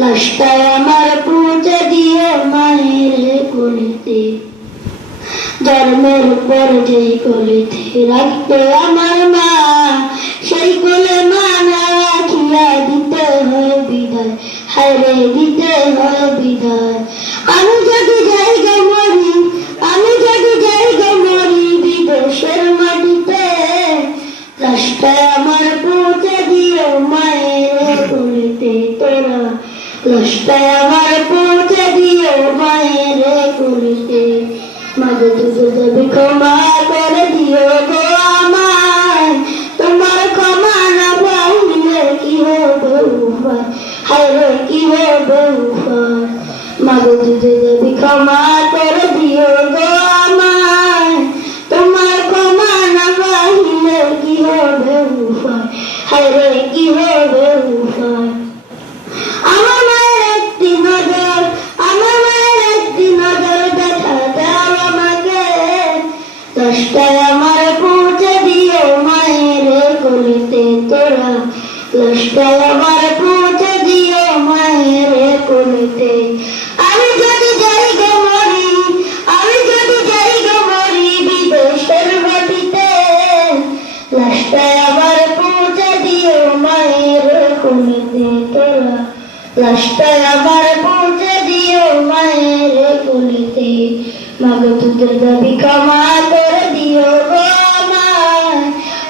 লাশটায় আমার পৌঁছে দিও মায়ের কোলেতে। জন্মের পর যেই কোলেতে রাখতো আমার মা, সেই কোলে মা না রাখিয়া দিতে হয় বিদায়, হায়রে দিতে হয় বিদায়। আমি যদি যাই গো মরি, আমি যদি যাই গো মরি বিদেশের মাটিতে, লাশটায় আমার পৌঁছে দিও মায়ের কোলেতে তোরা। লাশটায় আমার পৌঁছে দিও মায়ের কোলেতে। মাগো তুমি যদি ক্ষমা করে দিও গো আমায়, তোমার ক্ষমা না পাইলে কি হবে উপায়, হায়রে কি হবে উপায়। মাগো তুমি যদি ক্ষমা করে দিও গো আমায়, তোমার ক্ষমা না পাইলে কি হবে উপায়, হায়রে কি হবে উপায়। আমার মায়ের একটি নজর, আমার মায়ের একটি নজর দেখা দাও আমাকে, লাশটায় আমার পৌঁছে দিও মায়ের কোলেতে তোরা। লাশটায় আমার পৌঁছে দিও মায়ের কোলেতে। আমি যদি যাই গো মরি, আমি যদি যাই গো মরি বিদেশের মাটিতে, লাশটায় আমার পৌঁছে দিও মায়ের কোলেতে তোরা। লাশটায় আমার পৌঁছে দিও মায়ের কোলেতে। মাগো তোদের দাবি ক্ষমা করে দিও গো আমায়,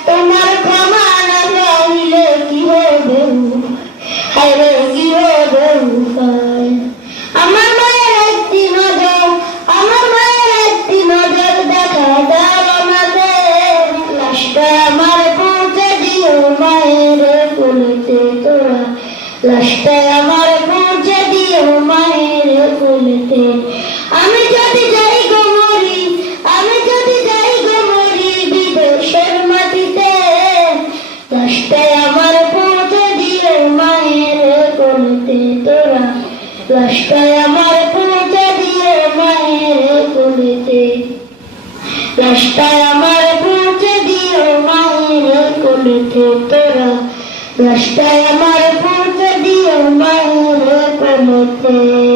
তোমার ক্ষমা না পাইলে কি হবে হায়রে কি হবে উপায়। আমার মায়ের একটি নজর, আমার মায়ের একটি নজর দেখা দাও আমাকে, লাশটায় আমার পৌঁছে দিও মায়ের কোলেতে তোরা। লাশটায় আমার পৌঁছে দিও মায়ের কোলেতে। আমি যদি যাই গো মরি, আমি যদি যাই গো মরি বিদেশের মাটিতে, লাশটায় আমার পৌঁছে দিও মায়ের কোলেতে তোরা। লাশটায় আমার পৌঁছে দিও মায়ের কোলেতে। লাশটায় আমার পৌঁছে দিও মায়ের কোলেতে তোরা। লাশটায় আমার পৌঁছে দিও মায়ের কোলেতে।